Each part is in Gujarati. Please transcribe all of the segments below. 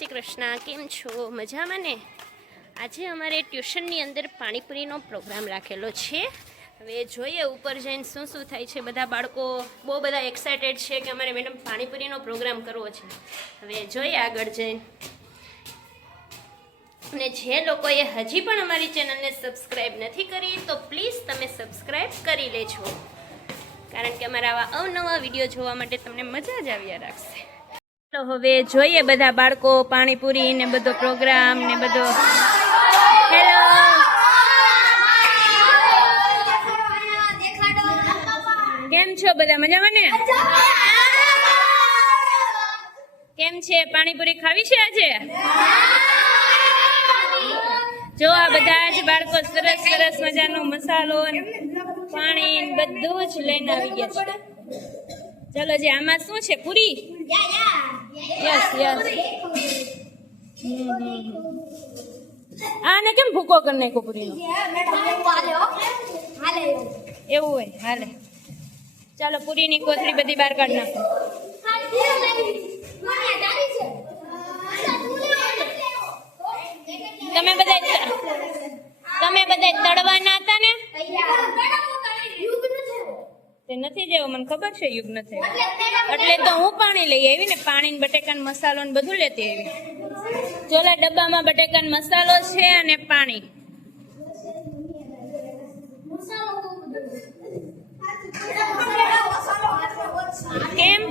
શ્રી કૃષ્ણ કેમ છો? મજામાં ને? આજે અમારે ટ્યુશનની અંદર પાણીપુરીનો પ્રોગ્રામ રાખેલો છે. હવે જોઈએ ઉપર જઈને શું શું થાય છે. બધા બાળકો બહુ બધા એક્સાઇટેડ છે કે અમારે મેડમ પાણીપુરીનો પ્રોગ્રામ કરવો છે. હવે જોઈએ આગળ જઈને. અને જે લોકોએ હજી પણ અમારી ચેનલને સબસ્ક્રાઈબ નથી કરી, તો પ્લીઝ તમે સબસ્ક્રાઈબ કરી લેજો. કારણ કે અમારા આવા અવનવા વીડિયો જોવા માટે તમને મજા જ આવ્યા રાખશે. તો હવે જોઈએ બધા બાળકો, પાણીપુરી ને બધો પ્રોગ્રામ ને બધો. હેલો કેમ છો બધા? મજામાં ને? કેમ છે? પાણીપુરી ખાવી છે આજે? જો આ બધા જ બાળકો સરસ સરસ મજાનો મસાલો પાણી બધું જ લઈને આવી ગયા છે. ચલો જે આમાં શું છે? પૂરી? યસ યસ આને કેમ ભૂકો કરી નાખ્યો પૂરીનો એવું હોય હાલે ચાલો પૂરીની કોથળી બધી બહાર કાઢ નાખો તમે બધા તમે બધા તળવાના હતા ને તે નથી જેવો મને ખબર છે યુગ નથી એટલે તો હું પાણી લઈ આવી ને પાણી ને બટેકાનો મસાલો ને બધું લેતી આવી. ચોલા ડબ્બામાં બટેકાનો મસાલો છે અને પાણી. કેમ?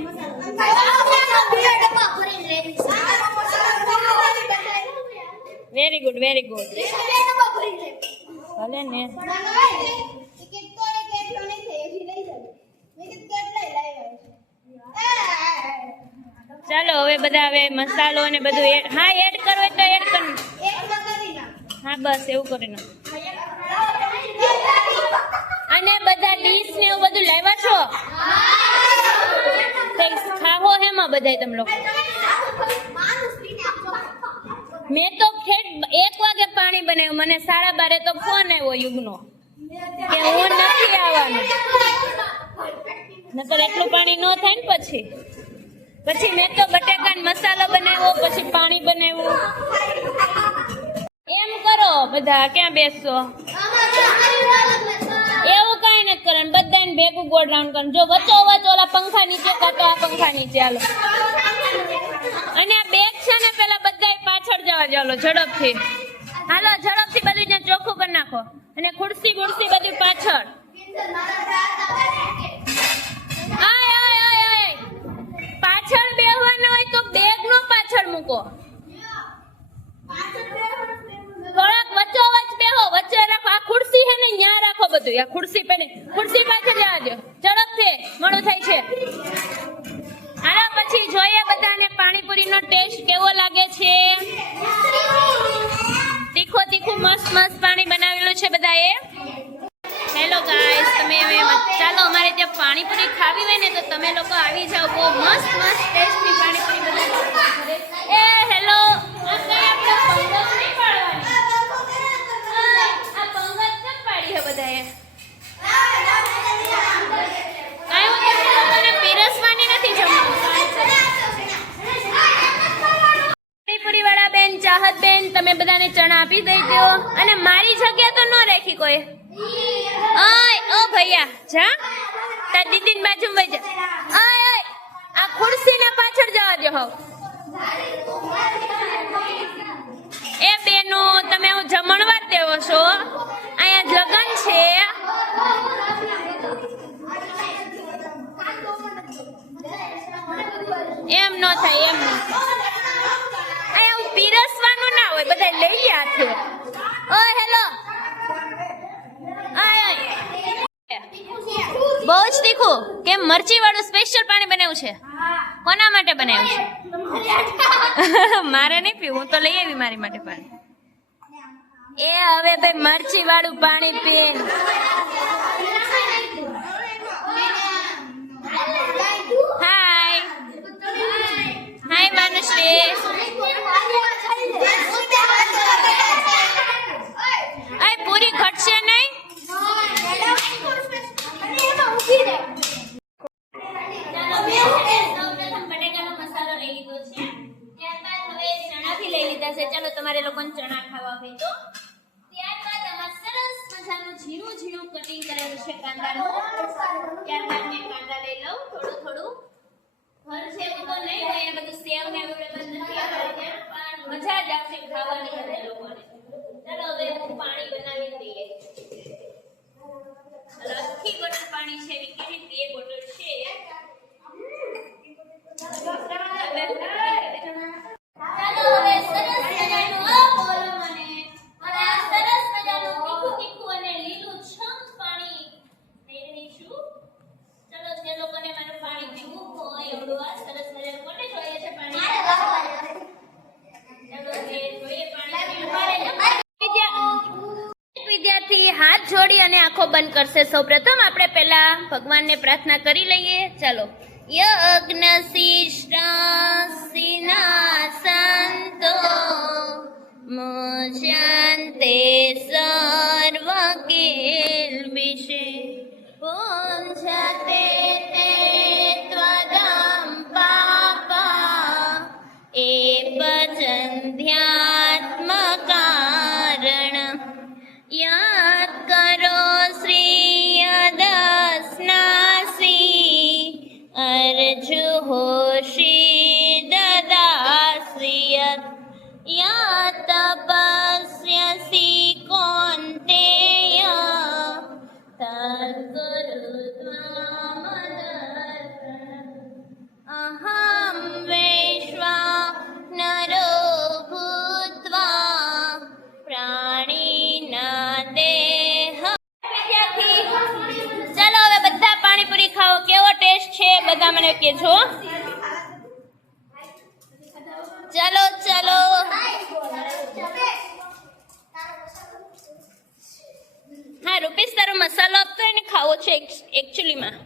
વેરી ગુડ વેરી ગુડ ભલે ને. ચાલો, હવે બધા હવે મસાલો ને બધું હા એડ કરો તો એડ કર. હા, બસ, એવું કરી અને બધા ડીશ ને એવું બધું લાવ્યા છો? ખાવો હેમાં બધાય તમે લોકો? મેં તો ખેડ એક વાગે પાણી બનાવ્યું. મને સાડા બારે તો ફોન આવ્યો યુગનો, કે હું નથી આવવાનું. નકર એટલું પાણી ન થાય ને પછી. પછી મેં તો બટાકાનો મસાલો બનાવ્યો, પછી પાણી બનાવ્યું. એમ કરો બધા, ક્યાં બેસશો? એવું કઈ નથી કરે બધાને ભેગું ગોળ રાઉન્ડ કરો જો વચ્ચો વચ્ચો ઓલા પંખા નીચે કરતો આ પંખા નીચે હાલો. અને આ બેગ છે ને, પેલા બધા પાછળ જવા ચાલો ઝડપથી. હાલો, ઝડપથી બધું ચોખ્ખું કરી નાખો. અને ખુરશી બુરશી બધું પાછળ. મૂકો. થોડાક વચ્ચો વચ્ચ બેહો. વચ્ચે રાખો. આ ખુરશી હે ને, ન્યા રાખો બધું. ખુરશી પેને ખુરશી પાછળ જવા દો ઝડપથી. મોડું થાય છે. આપી દઈ દો. અને મારી જગ્યા તો ન રાખી કોઈ. ઓય, ઓ ભૈયા, જા. તાર દીદીની બાજુ વઈ જા. ઓય ઓય, આ ખુરશીને પાછળ જવા દો હો. એ બેનો, તમે હું જમણવાર દેવો છો? અહીંયા લગન છે. એમ ન થાય, એમ ન થાય. હોય બધા લઈ હાથે ઓય, હેલો. બહુ જ તીખું. કેમ મરચી વાળું સ્પેશિયલ પાણી બનાવ્યું છે? કોના માટે બનાવ્યું છે? મારે નહીં પીવું, હું તો લઈ આવી મારી માટે પાણી. એ હવે ભાઈ મરચી વાળું પાણી પીન હાય હાય માનુશ્રી આય પૂરી ઘટશે નહીં ચાલો, સૌપ્રથમ બટેકાનો મસાલો લઈ લીધો છે છે ચાલો તમારે લોકોને ચણા ખાવા હોય તો ત્યારબાદ આમાં સરસ મજાનું ઝીણું ઝીણું કટિંગ કરેલું છે કાંદાનું. ત્યારબાદ મેં કાંદા લઈ લઉં. થોડું થોડું. ઘર છે એવું તો નહીં હોય એ બધું સેવ ને અવેલેબલ નથી અમારે ત્યાં પણ મજા જ આવશે ખાવાની બધા લોકોને. ચાલો હવે હું પાણી બનાવી દઈએ. ચાલો, આખી બોટલ પાણી છે એવી કેટલી બે બોટલ છે ચાલો હવે સરસ મજાનું આ બોલો મને હવે આ સરસ મજાનું તીખું તીખું અને લીલું છમ પાણી લઈ રહી છું ચાલો જે લોકોને મારું પાણી પીવું હોય એવડું આ સરસ મજાનું કોને જોઈએ છે પાણી ચાલો જે જોઈએ પાણી પીવું. મારે જો વિદ્યા- વિદ્યાર્થી હાથ જોડી અને આંખો બંધ કરશે. સૌપ્રથમ આપણે પહેલા ભગવાનને પ્રાર્થના કરી લઈએ. ચાલો. યજ્ઞ શિષ્ટાસિના સંતો મુજંતે સર્વ વિશે. પુંજતે હા, રૂપેશ, તારો મસાલો આપતો એને ખાવો છે એકચ્યુઅલીમાં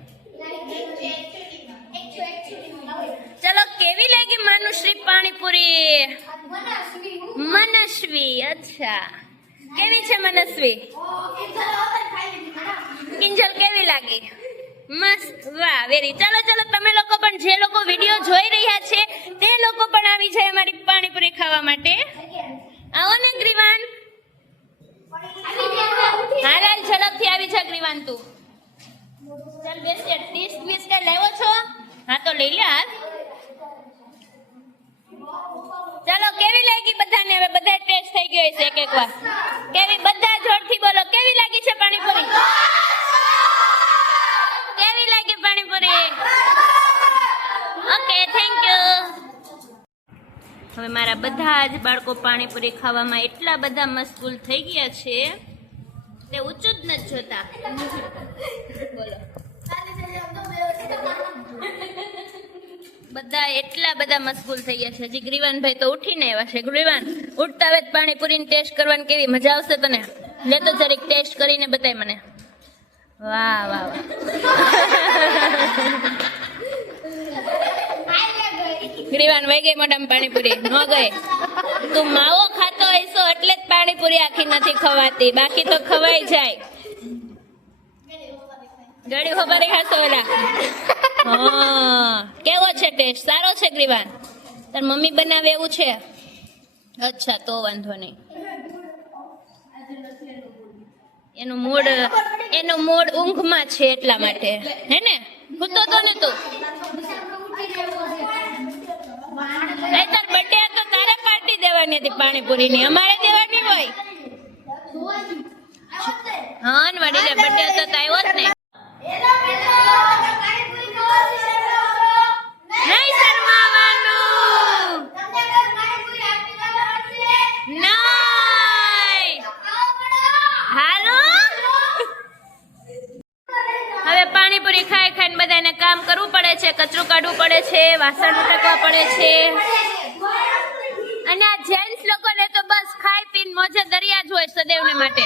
ચાલો, કેવી લાગી મનુશ્રી પાણીપુરી? મનસ્વી, અચ્છા. કેવી છે મનસ્વી? કિંજલ, કેવી લાગી? મસ્ત, વાહ વેરી ચાલો ચાલો, તમે લોકો પણ જે લોકો વીડિયો જોઈ રહ્યા છે, તે લોકો પણ આવી જાય અમારી પાણીપુરી ખાવા માટે. આવો ને, ગ્રીવાન. હાલ ઝડપથી આવી જા ગ્રીવાન તું ચાલ લેવો છો? હા તો લઈ લે ચાલો કેવી લાગી બધાને? હવે બધા ટેસ્ટ થઈ ગયો છે એક એક વાર. બધા જ બાળકો પાણીપુરી ખાવામાં એટલા બધા મશગુલ થઈ ગયા છે તે ઊંચું જ નથી જોતા. બધા એટલા બધા મશગુલ થઈ ગયા છે. હજી ગ્રીવાનભાઈ તો ઉઠીને આવ્યા છે. ગ્રીવાન, ઉઠતા હવે પાણીપુરીની ટેસ્ટ કરવાની કેવી મજા આવશે તને? લે તો જરીક ટેસ્ટ કરીને બતાય મને. વાહ વાહ વાહ. ગ્રીવાન વહી ગઈ મોઢામાં પાણીપુરી. ન ગઈ. તું માવો ખાતો હશો એટલે જ પાણીપુરી આખી નથી ખવાતી. બાકી તો ખવાઈ જાય. ગળ્યું ખબર ખાશો એલા કેવો છે ટેસ્ટ સારો છે ગ્રીવાન? તાર મમ્મી બનાવે એવું છે? અચ્છા, તો વાંધો નહીં. એનું મૂડ એનું મૂડ ઊંઘમાં છે એટલા માટે. હે ને? સૂતો તો ને તું નહીં તાર બર્થડે તો તારે પાર્ટી હતી પાણીપુરી ની અમારે દેવાની હોય. હા વડીલે બર્થડે હતો તો આવ્યો જ ને. નહીં શરમાવાનું. નહીં. હાલો? હવે પાણીપુરી ખાઈ ખાઈને બધાને કામ કરવું પડે છે કચરું કાઢવું પડે છે વાસણ ઉટકવા પડે છે અને આ જેન્ટ્સ લોકોને તો બસ મોજે દરિયા જ હોય માટે.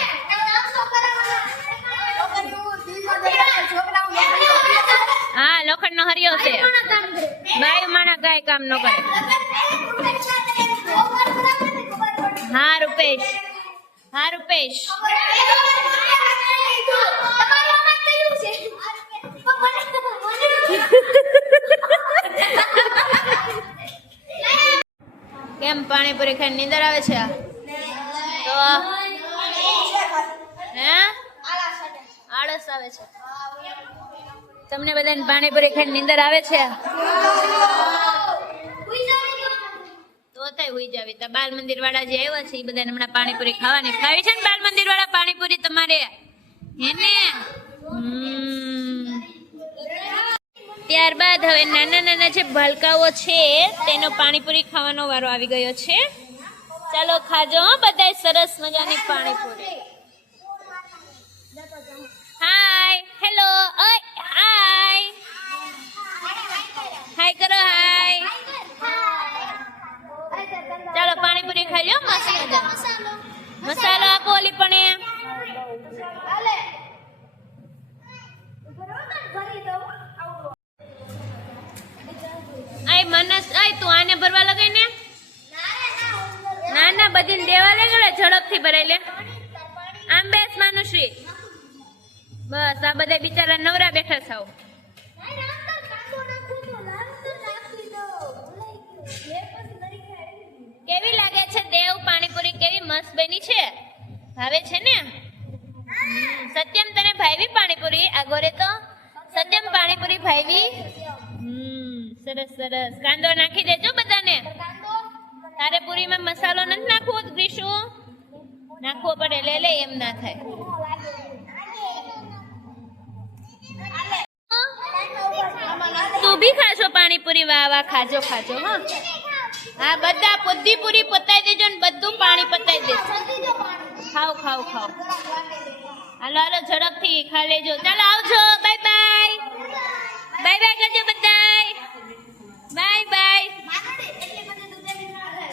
હા લોખંડ નો હરિયો છે. બાયુ માણા કાંઈ કામ ન કરે. હા, રૂપેશ. હા, રૂપેશ. કેમ પાણીપુરી ખાઈ નીંદર આવે છે? તો હે? આળસ આવે છે. તમને બધાને પાણીપુરી ખાઈને નીંદર આવે છે? તો થાય હોઈ જાવી. તા બાલ મંદિર જે આવ્યા છે, એ બધાને હમણાં પાણીપુરી ખાવાની ખાવી છે ને બાલ મંદિર પાણીપુરી તમારે? હે ને? ત્યારબાદ હવે નાના નાના જે ભલકાઓ છે, તેનો પાણીપુરી ખાવાનો વારો આવી ગયો છે. ચાલો ખાજો હો બધાય સરસ મજાની પાણીપુરી. હાય હેલો ઓય હાય. હાય કરો હાય. ચાલો પાણીપુરી ખાઈ લો મસ્ત મસાલો આપો ઓલી પણ. લે. આમ બેસ માનુશ્રી. બસ, આ બધા બિચારા નવરા બેઠા સાવ કેવી લાગે છે દેવ? પાણીપુરી કેવી મસ્ત બની છે? ભાવે છે ને? સત્યમ તને ભાઈવી પાણીપુરી? આગોરે તો સત્યમ પાણીપુરી ભાઈવી સરસ સરસ. કાંદો નાખી દેજો બધાને. તારે પૂરીમાં મસાલો નથી નાખવો પડે લે લે એમ ના થાય. તું બી ખાશો પાણીપુરી? વાહ ખાજો ખાજો, હા. હા, બધા બધી પૂરી પતાઈ દેજો ને બધું પાણી પતાવી દેજો ખાવ ખાવ ખાઓ. હાલો હાલો, ઝડપથી ખા લેજો. ચાલો, આવજો. Bye bye. બાય બાય, કરજો બધા